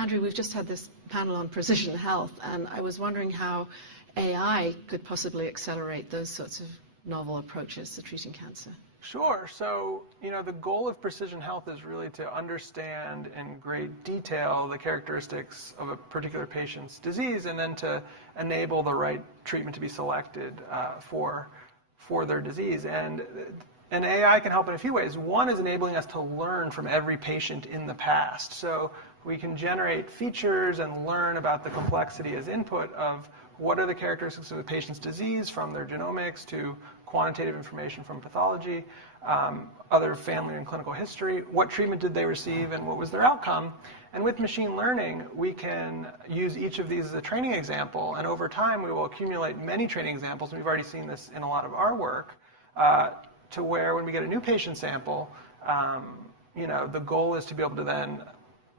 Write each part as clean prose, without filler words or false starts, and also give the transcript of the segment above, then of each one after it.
Andrew, we've just had this panel on precision health, and I was wondering how AI could possibly accelerate those sorts of novel approaches to treating cancer. Sure. So, the goal of precision health is really to understand in great detail the characteristics of a particular patient's disease, and then to enable the right treatment to be selected for their disease. And AI can help in a few ways. One is enabling us to learn from every patient in the past. So we can generate features and learn about the complexity as input of what are the characteristics of a patient's disease, from their genomics to quantitative information from pathology, other family and clinical history, what treatment did they receive, and what was their outcome. And with machine learning, we can use each of these as a training example, and over time we will accumulate many training examples, and we've already seen this in a lot of our work, to where when we get a new patient sample, the goal is to be able to then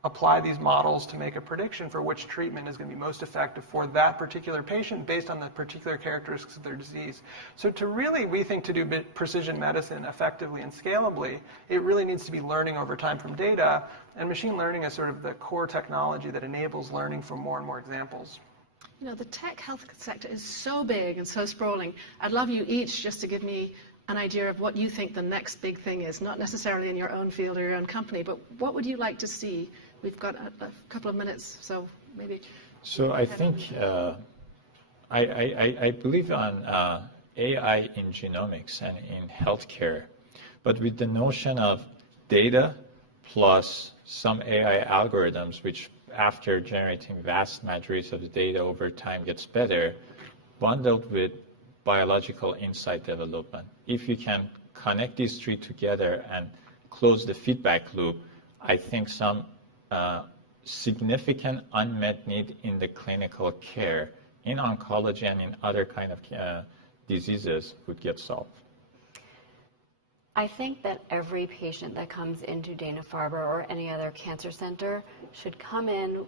apply these models to make a prediction for which treatment is going to be most effective for that particular patient based on the particular characteristics of their disease. So we think to do precision medicine effectively and scalably, it really needs to be learning over time from data, and machine learning is sort of the core technology that enables learning from more and more examples. The tech health sector is so big and so sprawling. I'd love you each just to give me an idea of what you think the next big thing is, not necessarily in your own field or your own company, but what would you like to see? We've got a couple of minutes, so maybe. So I think I believe on AI in genomics and in healthcare, but with the notion of data plus some AI algorithms, which after generating vast majorities of the data over time gets better, bundled with biological insight development. If you can connect these three together and close the feedback loop, I think some significant unmet need in the clinical care in oncology and in other kind of diseases would get solved. I think that every patient that comes into Dana-Farber or any other cancer center should come in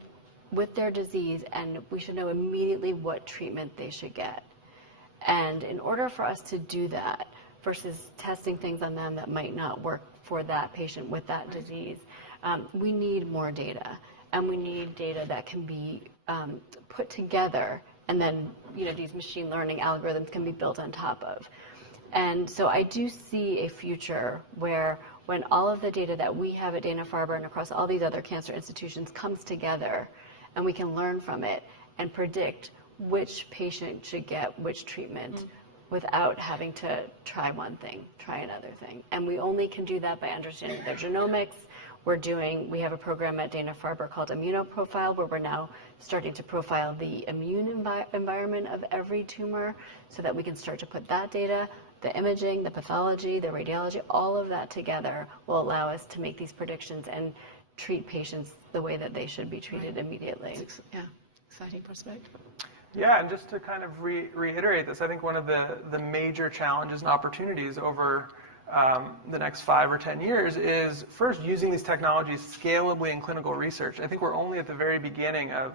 with their disease, and we should know immediately what treatment they should get. And in order for us to do that, versus testing things on them that might not work for that patient with that disease, we need more data, and we need data that can be put together, and then these machine learning algorithms can be built on top of. And so I do see a future where when all of the data that we have at Dana-Farber and across all these other cancer institutions comes together, and we can learn from it and predict which patient should get which treatment without having to try one thing, try another thing. And we only can do that by understanding their genomics. We have a program at Dana-Farber called Immunoprofile, where we're now starting to profile the immune environment of every tumor so that we can start to put that data, the imaging, the pathology, the radiology, all of that together will allow us to make these predictions and treat patients the way that they should be treated immediately. Exciting prospect. Yeah, and just to kind of reiterate this, I think one of the major challenges and opportunities over the next 5 or 10 years is first using these technologies scalably in clinical research. I think we're only at the very beginning of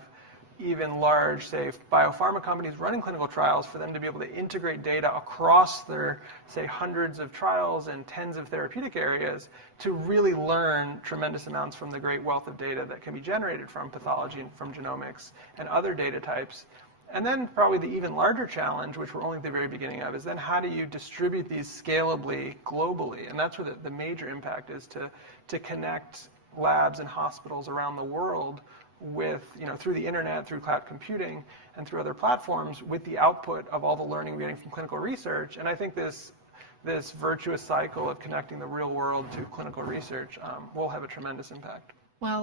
even large, say, biopharma companies running clinical trials, for them to be able to integrate data across their, say, hundreds of trials and tens of therapeutic areas to really learn tremendous amounts from the great wealth of data that can be generated from pathology and from genomics and other data types. And then probably the even larger challenge, which we're only at the very beginning of, is then how do you distribute these scalably globally? And that's where the major impact is, to connect labs and hospitals around the world with, through the internet, through cloud computing, and through other platforms, with the output of all the learning we're getting from clinical research. And I think this virtuous cycle of connecting the real world to clinical research will have a tremendous impact.